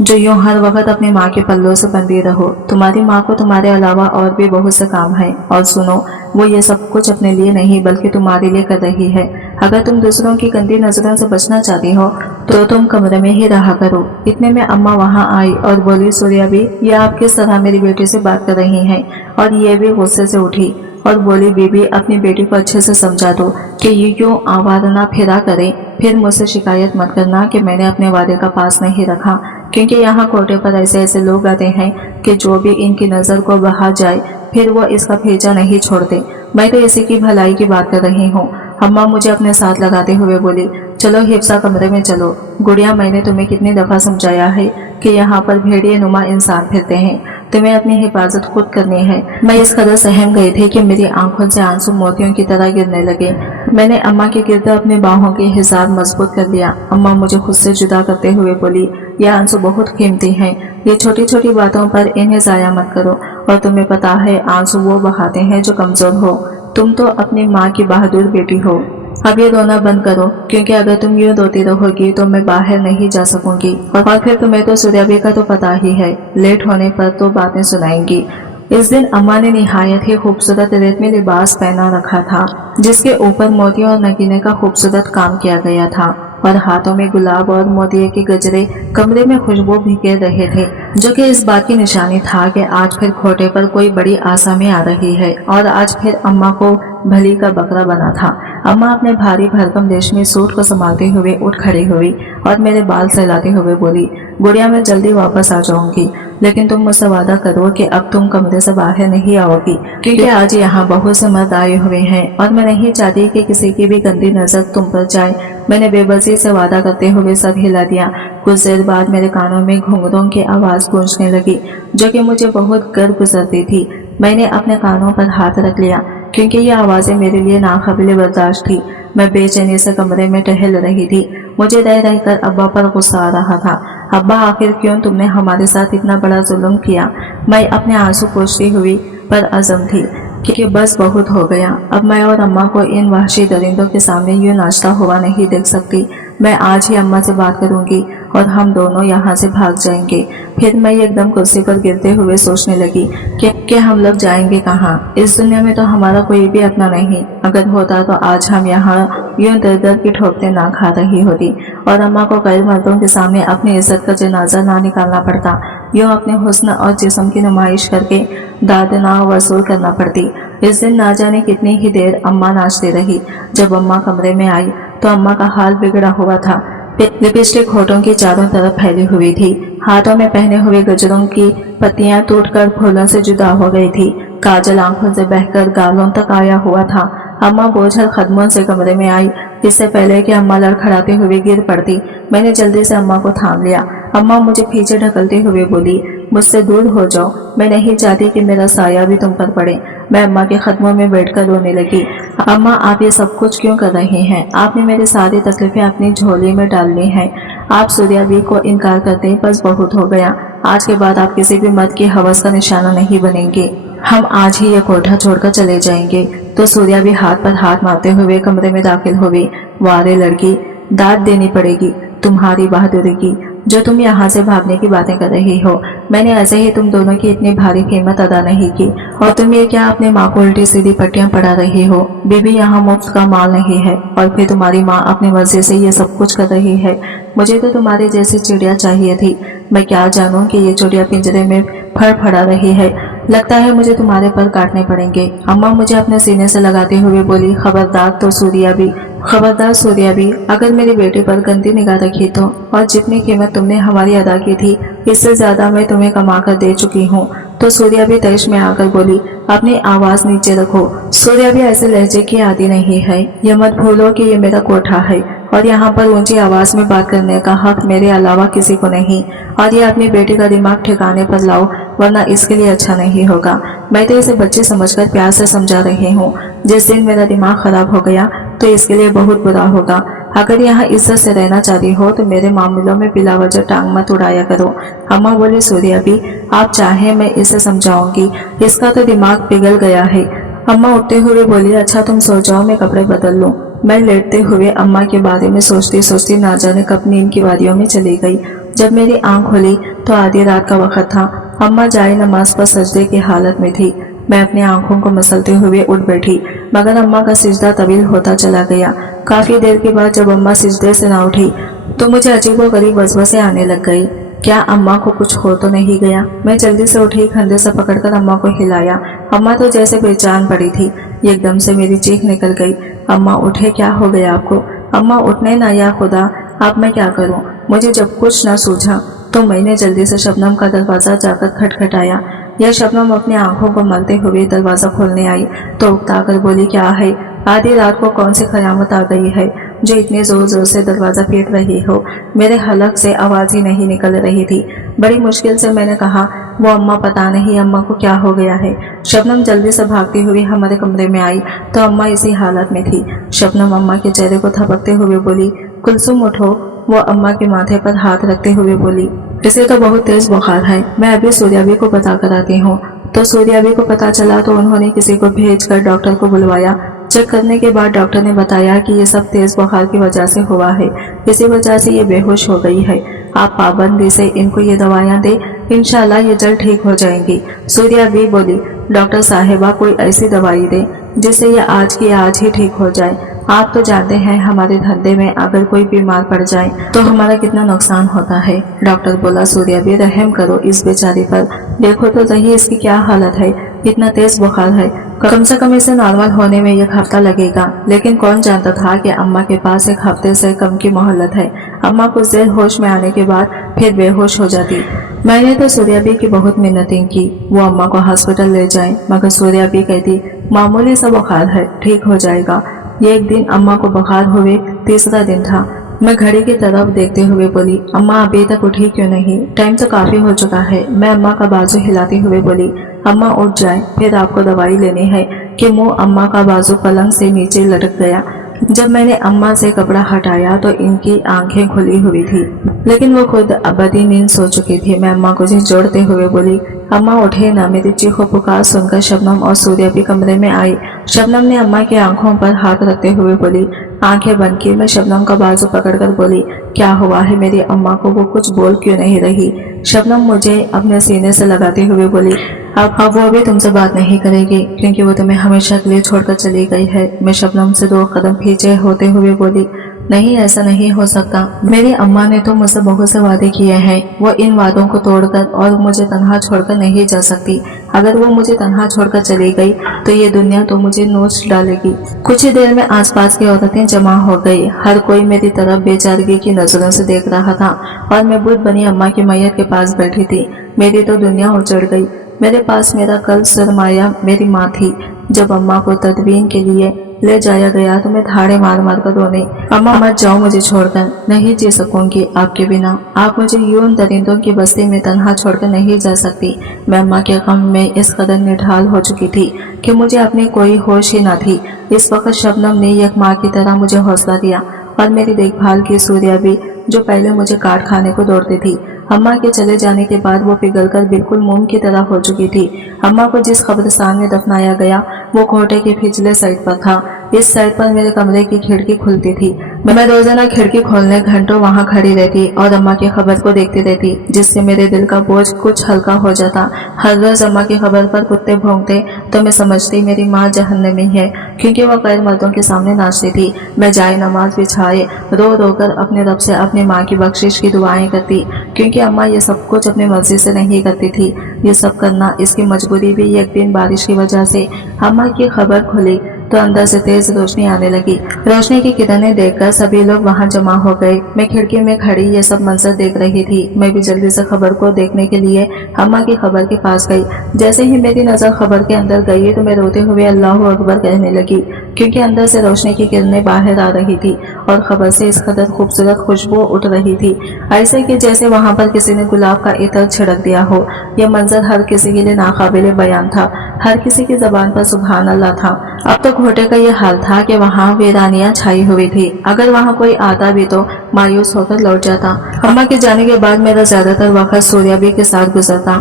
जो यूं हर वक्त अपनी माँ के पल्लों से बंधी रहो। तुम्हारी माँ को तुम्हारे अलावा और भी बहुत से काम है और सुनो, वो ये सब कुछ अपने लिए नहीं बल्कि तुम्हारे लिए कर रही है। अगर तुम दूसरों की गंदी नजरों से बचना चाहती हो तो तुम कमरे में ही रहा करो। इतने में अम्मा वहाँ आई और बोली, सूर्या भी ये आप किस तरह मेरी बेटी से बात कर रही हैं? और ये भी गुस्से से उठी और बोली, बीबी अपनी बेटी को अच्छे से समझा दो कि ये क्यों आवाज़ फेरा करे। फिर मुझसे शिकायत मत करना कि मैंने अपने वादे का पास नहीं रखा, क्योंकि यहाँ कोटे पर ऐसे ऐसे लोग आते हैं कि जो भी इनकी नज़र को बहा जाए फिर वो इसका भेजा नहीं छोड़ते। मैं तो इसी की भलाई की बात कर रही हूँ। अम्मा मुझे अपने साथ लगाते हुए बोली, चलो हिफ्सा कमरे में चलो। गुड़िया मैंने तुम्हें कितनी दफ़ा समझाया है कि यहाँ पर भेड़िए नुमा इंसान फिरते हैं, तुम्हें अपनी हिफाजत खुद करनी है। मैं इस कदर सहम गई थी कि मेरी आंखों से आंसू मोतियों की तरह गिरने लगे। मैंने अम्मा के गिर्द अपनी बाहों की हिसार मजबूत कर लिया। अम्मा मुझे खुद से जुदा करते हुए बोली, ये आंसू बहुत कीमती हैं, ये छोटी छोटी बातों पर इन्हें ज़ाया मत करो। और तुम्हें पता है आंसू वो बहाते हैं जो कमज़ोर हो। तुम तो अपनी माँ की बहादुर बेटी हो। अब ये रोना बंद करो, क्योंकि अगर तुम यूँ रोती रहोगी तो मैं बाहर नहीं जा सकूंगी और फिर तुम्हें तो सूर्याबी का तो पता ही है, लेट होने पर तो बातें सुनाएंगी। इस दिन अम्मा ने निहायत ही खूबसूरत रेशमी लिबास पहना रखा था, जिसके ऊपर मोतियों और नगीने का खूबसूरत काम किया गया था। और हाथों में गुलाब और मोतिये के गजरे कमरे में खुशबू बिखेर रहे थे, जो कि इस बात की निशानी था कि आज फिर खोटे पर कोई बड़ी आसामी आ रही है। और आज फिर अम्मा को भली का बकरा बना था। अम्मा अपने भारी भरकम रेशमी सूट को संभालते हुए उठ खड़ी हुई और मेरे बाल सहलाते हुए बोली, गुड़िया मैं जल्दी वापस आ जाऊंगी, लेकिन तुम मुझसे वादा करो कि अब तुम कमरे से बाहर नहीं आओगी, क्योंकि आज यहाँ बहुत से मर्द आए हुए हैं और मैं नहीं चाहती कि किसी की भी गंदी नजर तुम पर जाए। मैंने बेबसी से वादा करते हुए सर हिला दिया। कुछ देर बाद मेरे कानों में घुंघरूओं की आवाज गूंजने लगी, जो कि मुझे बहुत गर्व गुजरती थी। मैंने अपने कानों पर हाथ रख लिया, क्योंकि ये आवाजें मेरे लिए नाकाबिले बर्दाश्त थी। मैं बेचैनी से कमरे में टहल रही थी। मुझे रह रहकर अब्बा पर गुस्सा आ रहा था। अब्बा, आखिर क्यों तुमने हमारे साथ इतना बड़ा जुल्म किया? मैं अपने आंसू पोंछती हुई पर अज़म थी कि बस बहुत हो गया। अब मैं और अम्मा को इन वहशी दरिंदों के सामने यूं नाचता हुआ नहीं देख सकती। मैं आज ही अम्मा से बात करूंगी और हम दोनों यहाँ से भाग जाएंगे। फिर मैं एकदम कुर्सी पर गिरते हुए सोचने लगी कि हम लोग जाएंगे कहाँ? इस दुनिया में तो हमारा कोई भी अपना नहीं। अगर होता तो आज हम यहाँ यूं दर दर की ठोकरें ना खा रही होती और अम्मा को गैर मर्दों के सामने अपनी इज्जत का जनाजा ना निकालना पड़ता। यूं अपने हुस्न और जिस्म की नुमाइश करके दाद ना वसूल करना पड़ती। इस दिन ना जाने कितनी ही देर अम्मा नाचती रही। जब अम्मा कमरे में आई तो अम्मा का हाल बिगड़ा हुआ था। लिपस्टिक होठों की चारों तरफ फैली हुई थी। हाथों में पहने हुए गजरों की पत्तियां टूटकर फूलों से जुदा हो गई थी। काजल आंखों से बहकर गालों तक आया हुआ था। अम्मा बोझल कदमों से कमरे में आई, इससे पहले कि अम्मा लड़खड़ाते हुए गिर पड़ती। मैंने जल्दी से अम्मा को थाम लिया। अम्मा मुझे पीछे ढकलते हुए बोली, मुझसे दूर हो जाओ, मैं नहीं चाहती कि मेरा साया भी तुम पर पड़े। मैं अम्मा के कदमों में बैठकर रोने लगी। अम्मा, आप ये सब कुछ क्यों कर रही हैं? आपने मेरी सारी तकलीफें अपनी झोली में डाल ली हैं। आप सूर्याबी को इनकार करते ही बस बहुत हो गया। आज के बाद आप किसी भी मर्द की हवस का निशाना नहीं बनेंगे। हम आज ही ये कोठा छोड़कर चले जाएंगे। तो सूर्याबी हाथ पर हाथ मारते हुए कमरे में दाखिल हुई। वारे लड़की, दाद देनी पड़ेगी तुम्हारी बहादुरी की, जो तुम यहाँ से भागने की बातें कर रही हो। मैंने ऐसे ही तुम दोनों की इतनी भारी कीमत अदा नहीं की। और तुम ये क्या अपने माँ को उल्टी सीधी पट्टियां पढ़ा रही हो? बीबी यहाँ मुफ्त का माल नहीं है। और फिर तुम्हारी माँ अपनी मर्जी से ये सब कुछ कर रही है। मुझे तो तुम्हारे जैसी चिड़िया चाहिए थी। मैं क्या जानूं कि ये चिड़िया पिंजरे में फड़फड़ा रही है। लगता है मुझे तुम्हारे पर काटने पड़ेंगे। अम्मा मुझे अपने सीने से लगाते हुए बोली, खबरदार तो सूर्याबी, खबरदार सूर्याबी, अगर मेरी बेटी पर गंदी निगाह रखी तो। और जितनी कीमत तुमने हमारी अदा की थी, इससे ज्यादा मैं तुम्हें कमा कर दे चुकी हूँ। तो सूर्याबी तैश में आकर बोली, अपनी आवाज नीचे रखो। सूर्याबी ऐसे लहजे की आदि नहीं है। यह मत भूलो कि ये मेरा कोठा है और यहाँ पर ऊंची आवाज में बात करने का हक मेरे अलावा किसी को नहीं। और ये अपनी बेटी का दिमाग ठिकाने पर लाओ, वरना इसके लिए अच्छा नहीं होगा। मैं तो इसे बच्चे समझकर प्यार से समझा रही हूँ। जिस दिन मेरा दिमाग खराब हो गया तो इसके लिए बहुत बुरा होगा। अगर यहाँ इज्जत से रहना चाहती हो तो मेरे मामलों में बिला वजह टांग मत उड़ाया करो। अम्मा बोली, सूर्याबी, आप चाहे मैं इसे समझाऊंगी, इसका तो दिमाग पिघल गया है। अम्मा उठते हुए बोली, अच्छा तुम सो जाओ, मैं कपड़े बदल लूं। मैं लेटते हुए अम्मा के बारे में सोचती सोचती ना जाने कब नींद की वादियों में चली गई। जब मेरी आंख खुली तो आधी रात का वक्त था। अम्मा जाए नमाज पर सजदे की हालत में थी। मैं अपनी आंखों को मसलते हुए उठ बैठी, मगर अम्मा का सिजदा तवील होता चला गया। काफी देर के बाद जब अम्मा सिजदे से ना उठी तो मुझे अजीबोगरीब वसवसे आने लग गई। क्या अम्मा को कुछ हो तो नहीं गया? मैं जल्दी से उठी, कंधे से पकड़कर अम्मा को हिलाया। अम्मा तो जैसे बेजान पड़ी थी। एकदम से मेरी चीख निकल गई, अम्मा उठे, क्या हो गया आपको? अम्मा उठने ना, या खुदा, अब मैं क्या करूं? मुझे जब कुछ ना सूझा तो मैंने जल्दी से शबनम का दरवाजा जाकर खटखटाया। यह शबनम अपनी आंखों को मलते हुए दरवाजा खोलने आई तो उकताकर बोली, क्या है? आधी रात को कौन सी कयामत आ गई है जो इतने जोर जोर से दरवाजा पीट रही हो? मेरे हलक से आवाज ही नहीं निकल रही थी। बड़ी मुश्किल से मैंने कहा, वो अम्मा, पता नहीं अम्मा को क्या हो गया है। शबनम जल्दी से भागती हुई हमारे कमरे में आई तो अम्मा इसी हालत में थी। शबनम अम्मा के चेहरे को थपकते हुए बोली, कुलसुम उठो। वो अम्मा के माथे पर हाथ रखते हुए बोली, इसे तो बहुत तेज बुखार है, मैं अभी सूर्याबी को पता कराती हूँ। तो सूर्याबी को पता चला तो उन्होंने किसी को भेजकर डॉक्टर को बुलवाया। चेक करने के बाद डॉक्टर ने बताया कि ये सब तेज बुखार की वजह से हुआ है, इसी वजह से ये बेहोश हो गई है। आप पाबंदी से इनको ये दवाइयाँ दे, इंशाल्लाह ये जल्द ठीक हो जाएंगी। सूर्याबी बोली, डॉक्टर साहिबा कोई ऐसी दवाई दे जिससे ये आज की आज ही ठीक हो जाए। आप तो जानते हैं हमारे धंधे में अगर कोई बीमार पड़ जाए तो हमारा कितना नुकसान होता है। डॉक्टर बोला, सूर्या भी रहम करो इस बेचारी पर, देखो तो सही इसकी क्या हालत है, इतना तेज बुखार है, कम से कम इसे नॉर्मल होने में 1 हफ्ता लगेगा। लेकिन कौन जानता था कि अम्मा के पास 1 हफ्ते से कम की मोहलत है। अम्मा कुछ देर होश में आने के बाद फिर बेहोश हो जाती। मैंने तो सूर्याबी की बहुत मिन्नतें की वो अम्मा को हॉस्पिटल ले जाए, मगर सूर्याबी कहती मामूली सा बुखार है, ठीक हो जाएगा। ये एक दिन अम्मा को बुखार हुए 3रा दिन था। मैं घड़ी की तरफ देखते हुए बोली, अम्मा अभी तक उठी क्यों नहीं, टाइम तो काफी हो चुका है। मैं अम्मा का बाजू हिलाते हुए बोली, अम्मा उठ जाए, फिर आपको दवाई लेनी है। कि मुंह अम्मा का बाजू पलंग से नीचे लटक गया। जब मैंने अम्मा से कपड़ा हटाया तो इनकी आंखें खुली हुई थी, लेकिन वो खुद अबदी नींद सो चुकी थी। मैं अम्मा को झिझोड़ते हुए बोली, अम्मा उठे ना। मेरी चीखों पुकार सुनकर शबनम और सूर्या भी कमरे में आई। शबनम ने अम्मा की आंखों पर हाथ रखते हुए बोली, आंखें बंद की। मैं शबनम का बाजू पकड़कर बोली, क्या हुआ है मेरी अम्मा को, वो कुछ बोल क्यों नहीं रही। शबनम मुझे अपने सीने से लगाते हुए बोली, अब वो भी तुमसे बात नहीं करेगी क्योंकि वो तुम्हें हमेशा के लिए छोड़कर चली गई है। मैं शबनम से 2 कदम पीछे होते हुए बोली, नहीं ऐसा नहीं हो सकता। मेरी अम्मा ने तो मुझसे बहुत से वादे किए हैं, वो इन वादों को तोड़कर और मुझे तन्हा छोड़कर नहीं जा सकती। अगर वो मुझे तन्हा छोड़कर चली गई तो ये दुनिया तो मुझे नोच डालेगी। कुछ ही देर में आसपास की औरतें जमा हो गई। हर कोई मेरी तरफ बेचारगी की नजरों से देख रहा था और मैं बुत बनी अम्मा की मैयत के पास बैठी थी। मेरी तो दुनिया उजड़ गई। मेरे पास मेरा कल सरमाया मेरी माँ थी। जब अम्मा को तदवीन के लिए ले जाया गया तो मैं धाड़े मार मार कर रोने, अम्मा मत जाओ मुझे छोड़कर, नहीं जी सकूंगी आपके बिना। आप मुझे यूं दरिंदों की बस्ती में तन्हा छोड़कर नहीं जा सकती। मैं अम्मा के गम में इस कदर निढाल हो चुकी थी कि मुझे अपनी कोई होश ही न थी। इस वक्त शबनम ने एक माँ की तरह मुझे हौसला दिया और मेरी देखभाल की सूर्या भी, जो पहले मुझे काट खाने को दौड़ती थी। अम्मा के चले जाने के बाद वो पिघलकर बिल्कुल मोम की तरह हो चुकी थी। अम्मा को जिस कब्रिस्तान में दफनाया गया वो कोटे के पिछले साइड पर था। इस साइड पर मेरे कमरे की खिड़की खुलती थी। मैं रोजाना खिड़की खोलने घंटों वहां खड़ी रहती और अम्मा की खबर को देखती रहती, जिससे मेरे दिल का बोझ कुछ हल्का हो जाता। हर रोज अम्मा की खबर पर कुत्ते भौंकते तो मैं समझती मेरी माँ जहन्नमी है, क्योंकि वह गैर मर्दों के सामने नाचती थी। मैं जाए नमाज बिछाए रो रो कर अपने रब से अपनी माँ की बख्शिश की दुआएं करती, क्योंकि अम्मा ये सब कुछ अपनी मर्जी से नहीं करती थी। ये सब करना इसकी मजबूरी भी। एक दिन बारिश की वजह से अम्मा की खबर खुली तो अंदर से तेज रोशनी आने लगी। रोशनी की किरणें देखकर सभी लोग वहां जमा हो गए। मैं खिड़की में खड़ी ये सब मंजर देख रही थी। मैं भी जल्दी से खबर को देखने के लिए अम्मा की खबर के पास गई। जैसे ही मेरी नजर खबर के अंदर गई तो मैं रोते हुए अल्लाहु अकबर कहने लगी, क्योंकि अंदर से रोशनी की किरणें बाहर आ रही थी और खबर से इस कदर खूबसूरत खुशबू उठ रही थी, ऐसे कि जैसे वहां पर किसी ने गुलाब का इत्र छिड़क दिया हो। यह मंजर हर किसी के लिए नाकाबिले बयान था। हर किसी की जबान पर सुभान अल्लाह था। अब तो घोटे का यह हाल था कि वहाँ वीरानियां छाई हुई थी। अगर वहाँ कोई आता भी तो मायूस होकर लौट जाता। अम्मा के जाने के बाद मेरा ज्यादातर वक्त सूर्याबी के साथ गुजरता।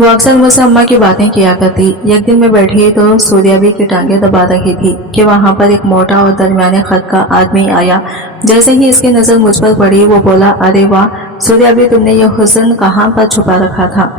वो अक्सर मुझसे अम्मा की बातें किया करती। एक दिन मैं बैठी तो सूर्याबी की टांगे दबा रही थी कि वहाँ पर एक मोटा और दरमियाने कद का आदमी आया। जैसे ही इसकी नजर मुझ पर पड़ी वो बोला, अरे वाह सूर्याबी, तुमने यह हुस्न कहाँ पर छुपा रखा था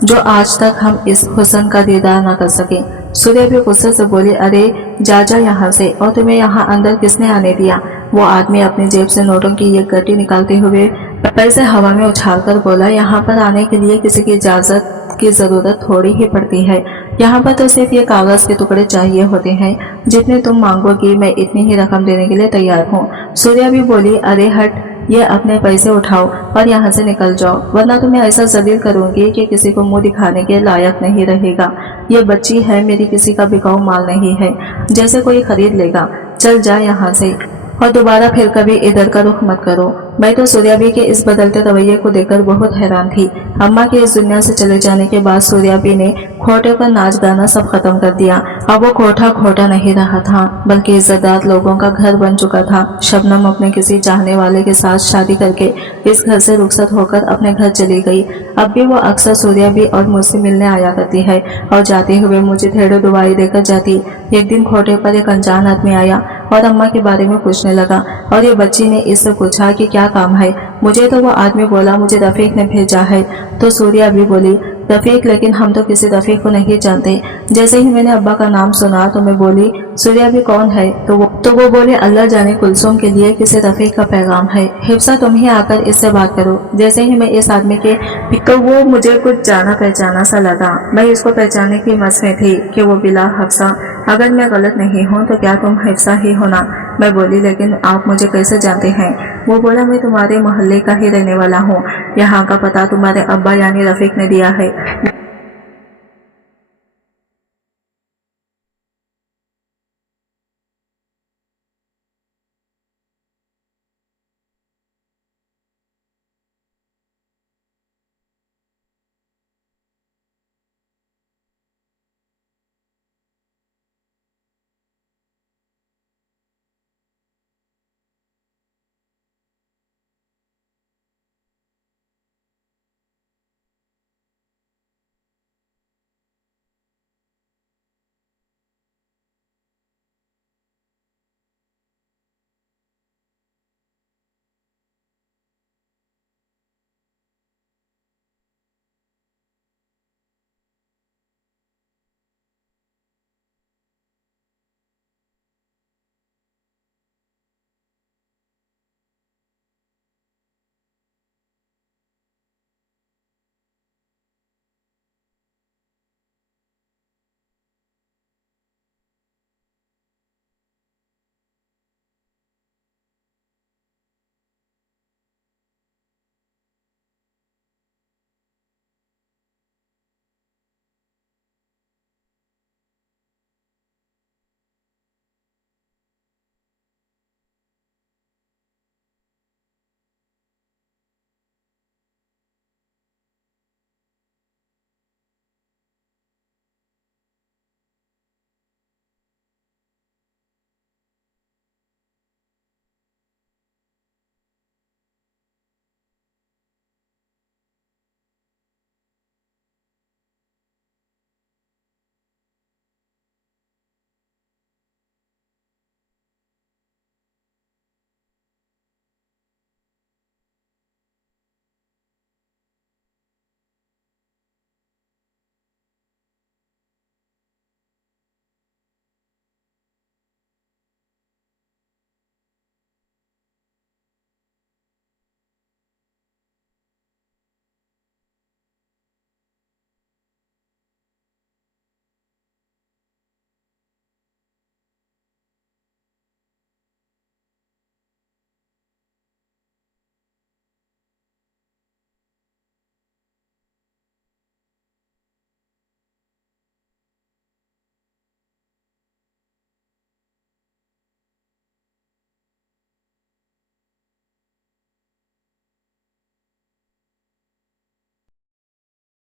जो आज तक हम इस हुस्न का दीदार न कर सके। सूर्या भी गुस्से से बोली, अरे जा यहाँ से, और तुम्हें यहाँ अंदर किसने आने दिया। वो आदमी अपनी जेब से नोटों की एक गड्डी निकालते हुए पैसे हवा में उछालकर बोला, यहाँ पर आने के लिए किसी की इजाजत की जरूरत थोड़ी ही पड़ती है। यहाँ पर तो सिर्फ ये कागज के टुकड़े चाहिए होते हैं। जितने तुम मांगोगी मैं इतनी ही रकम देने के लिए तैयार हूँ। सूर्या भी बोली, अरे हट, ये अपने पैसे उठाओ और यहाँ से निकल जाओ, वरना तुम्हें ऐसा जलील करूंगी कि किसी को मुंह दिखाने के लायक नहीं रहेगा। ये बच्ची है, मेरी किसी का बिकाऊ माल नहीं है, जैसे कोई खरीद लेगा। चल जा यहाँ से और दोबारा फिर कभी इधर का रुख मत करो। मैं तो सूर्याबी के इस बदलते रवैये को देखकर बहुत हैरान थी। अम्मा के इस दुनिया से चले जाने के बाद सूर्याबी ने खोटे पर नाच गाना सब खत्म कर दिया। अब वो खोटा खोटा नहीं रहा था, बल्कि इज्जतदार लोगों का घर बन चुका था। शबनम अपने किसी चाहने वाले के साथ शादी करके इस घर से रुखसत होकर अपने घर चली गई। अब भी वो अक्सर सूर्याबी और मुझसे मिलने आया करती है और जाते हुए मुझे ढेरों दुआएं देकर जाती। एक दिन खोटे पर एक अनजान आदमी आया और अम्मा के बारे में पूछने लगा और ये बच्ची ने इससे पूछा कि क्या काम है। मुझे तो वो आदमी बोला, मुझे रफीक ने भेजा है। तो सूर्या भी बोली, रफ़ीक, लेकिन हम तो किसी रफ़ीक को नहीं जानते। जैसे ही मैंने अब्बा का नाम सुना तो मैं बोली, सूर्या भी कौन है? तो वो बोले, अल्लाह जाने कुलसुम के लिए किसी रफ़ीक का पैगाम है। हिफ्सा, तुम ही आकर इससे बात करो। जैसे ही मैं इस आदमी के तो वो मुझे कुछ जाना पहचाना सा लगा। मैं इसको पहचानने की मस में थी कि वो बिला हिफ्सा। अगर मैं गलत नहीं हूँ तो क्या तुम हिफ्सा ही हो ना? मैं बोली, लेकिन आप मुझे कैसे जानते हैं? वो बोला, मैं तुम्हारे मोहल्ले का ही रहने वाला हूँ। यहाँ का पता तुम्हारे अब्बा यानी रफ़ीक ने दिया है।